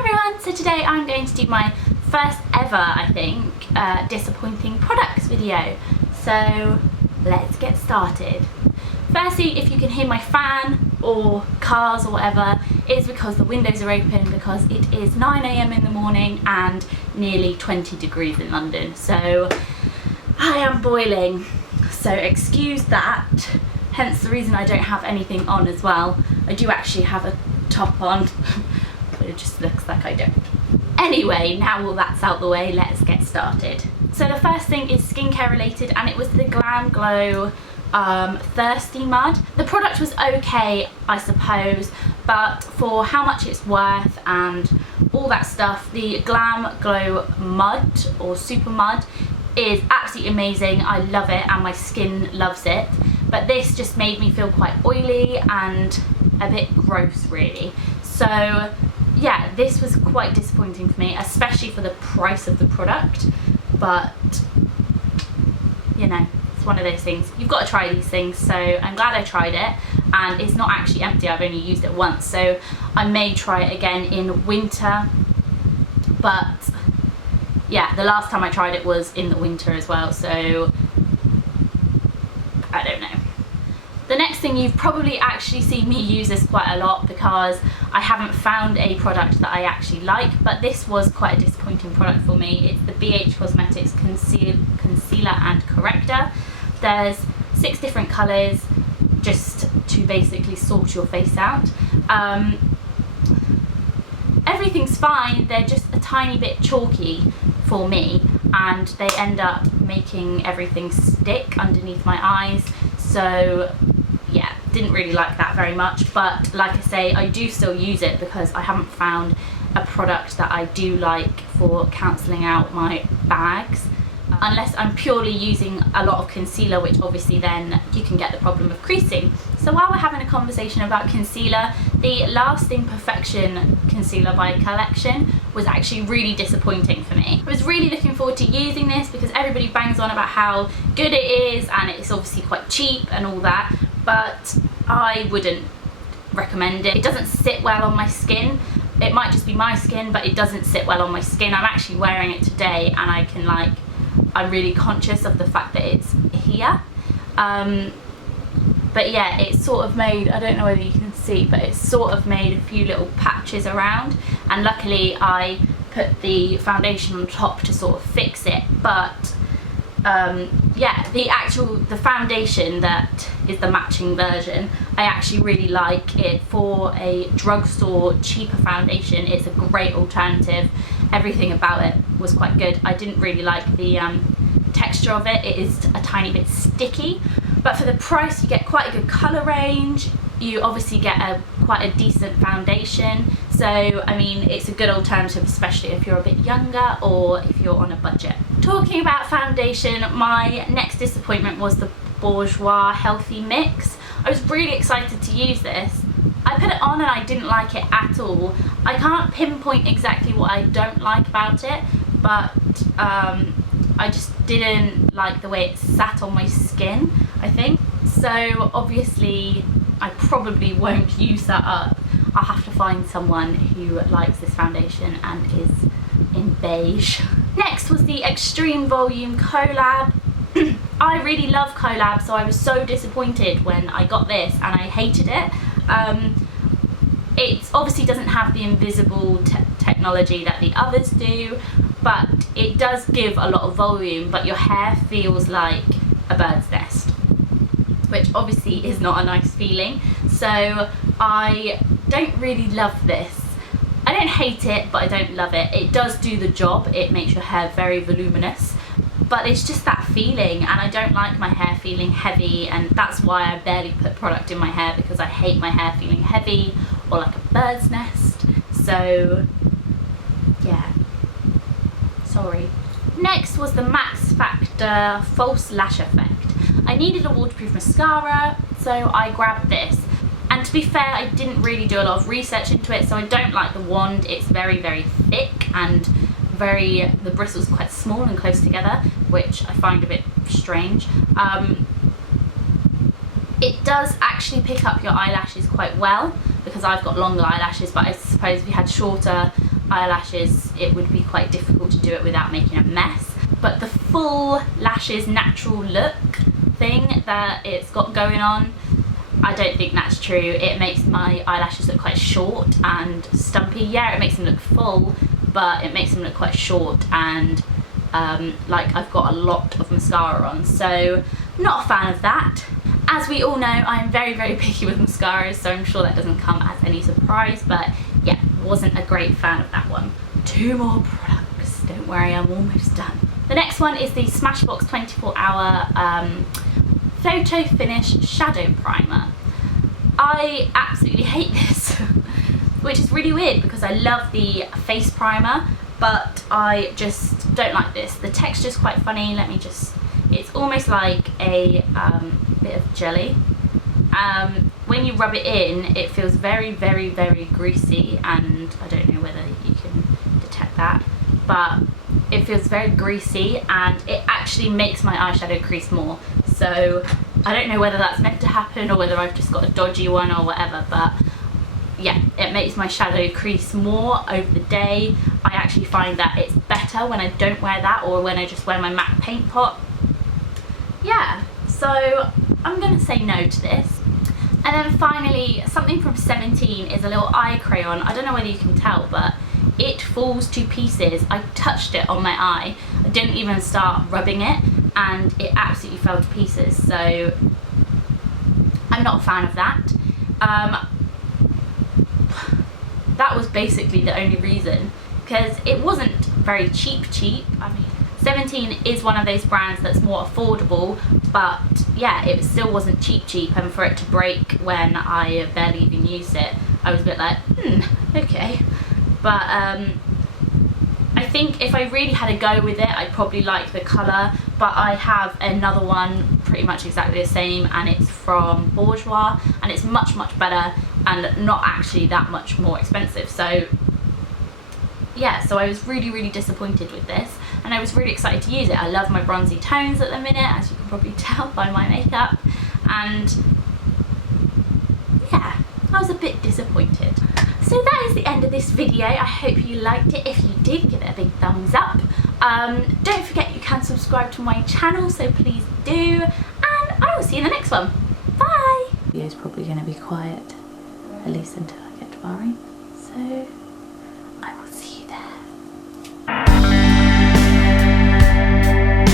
everyone, so today I'm going to do my first ever, I think, disappointing products video. So let's get started. Firstly, if you can hear my fan or cars or whatever, it's because the windows are open because it is 9 AM in the morning and nearly 20 degrees in London. So I am boiling, so excuse that. Hence the reason I don't have anything on as well. I do actually have a top on, but it just looks like I don't. Anyway, now all that's out the way, let's get started. So the first thing is skincare related, and it was the Glam Glow Thirsty Mud. The product was okay, I suppose, but for how much it's worth and all that stuff, the Glam Glow Mud or Super Mud is absolutely amazing. I love it and my skin loves it, but this just made me feel quite oily and a bit gross really. So yeah, this was quite disappointing for me, especially for the price of the product, but you know, it's one of those things. You've got to try these things, so I'm glad I tried it, and it's not actually empty. I've only used it once, so I may try it again in winter. But yeah, the last time I tried it was in the winter as well, so I don't know. The next thing, you've probably actually seen me use this quite a lot because I haven't found a product that I actually like, but this was quite a disappointing product for me. It's the BH Cosmetics Concealer and Corrector. There's 6 different colours just to basically sort your face out. Everything's fine, they're just a tiny bit chalky for me, and they end up making everything stick underneath my eyes. So yeah, didn't really like that very much, but like I say, I do still use it because I haven't found a product that I do like for cancelling out my bags, unless I'm purely using a lot of concealer, which obviously then you can get the problem of creasing. So while we're having a conversation about concealer, the Lasting Perfection Concealer by Collection was actually really disappointing for me. I was really looking forward to using this because everybody bangs on about how good it is and it's obviously quite cheap and all that, but I wouldn't recommend it. It doesn't sit well on my skin. It might just be my skin, but it doesn't sit well on my skin. I'm actually wearing it today and I can I'm really conscious of the fact that it's here. But yeah, it's sort of made, I don't know whether you can see, but it's sort of made a few little patches around, and luckily I put the foundation on top to sort of fix it. But yeah, the foundation that is the matching version, I actually really like it. For a drugstore cheaper foundation, it's a great alternative. Everything about it was quite good. I didn't really like the texture of it. It is a tiny bit sticky, but for the price you get quite a good colour range. You obviously get quite a decent foundation, so I mean it's a good alternative, especially if you're a bit younger or if you're on a budget. Talking about foundation, my next disappointment was the Bourjois Healthy Mix. I was really excited to use this. I put it on and I didn't like it at all. I can't pinpoint exactly what I don't like about it, but I just didn't like the way it sat on my skin, I think. So obviously I probably won't use that up. I'll have to find someone who likes this foundation and is in beige. Next was the Extreme Volume Colab. I really love Colab, so I was so disappointed when I got this and I hated it. It obviously doesn't have the invisible technology that the others do, but it does give a lot of volume, but your hair feels like a bird's nest, which obviously is not a nice feeling. So I don't really love this. I don't hate it, but I don't love it. It does do the job. It makes your hair very voluminous, but it's just that feeling, and I don't like my hair feeling heavy, and that's why I barely put product in my hair, because I hate my hair feeling heavy or like a bird's nest. So yeah, sorry. Next was the Max Factor False Lash Effect. I needed a waterproof mascara, so I grabbed this. And to be fair, I didn't really do a lot of research into it, so I don't like the wand. It's very, very thick and the bristles quite small and close together, which I find a bit strange. It does actually pick up your eyelashes quite well, because I've got longer eyelashes, but I suppose if you had shorter, eyelashes it would be quite difficult to do it without making a mess, but the full lashes natural look thing that it's got going on, I don't think that's true. It makes my eyelashes look quite short and stumpy. Yeah, it makes them look full, but it makes them look quite short and like I've got a lot of mascara on, so not a fan of that. As we all know, I'm very, very picky with mascaras, so I'm sure that doesn't come as any surprise, but yeah, wasn't a great fan of that one. 2 more products, don't worry, I'm almost done. The next one is the Smashbox 24-hour Photo Finish Shadow Primer. I absolutely hate this, which is really weird because I love the face primer, but I just don't like this. The texture's quite funny. It's almost like a bit of jelly. When you rub it in, it feels very, very, very greasy, and I don't know whether you can detect that, but it feels very greasy and it actually makes my eyeshadow crease more. So I don't know whether that's meant to happen or whether I've just got a dodgy one or whatever, but yeah, it makes my shadow crease more over the day. I actually find that it's better when I don't wear that or when I just wear my MAC paint pot. Yeah, so I'm gonna say no to this. And then finally, something from 17 is a little eye crayon. I don't know whether you can tell, but it falls to pieces. I touched it on my eye. I didn't even start rubbing it, and it absolutely fell to pieces. So I'm not a fan of that. That was basically the only reason, because it wasn't very cheap. I mean, 17 is one of those brands that's more affordable, but yeah, it still wasn't cheap, and for it to break when I barely even used it, I was a bit like, okay. But I think if I really had a go with it, I'd probably like the colour, but I have another one pretty much exactly the same, and it's from Bourjois, and it's much, much better and not actually that much more expensive. So yeah, so I was really, really disappointed with this, and I was really excited to use it. I love my bronzy tones at the minute, as you can probably tell by my makeup, and yeah, I was a bit disappointed. So that is the end of this video. I hope you liked it. If you did, give it a big thumbs up. Don't forget you can subscribe to my channel, so please do, and I will see you in the next one. Bye! The video is probably going to be quiet, at least until I get to Bahrain. So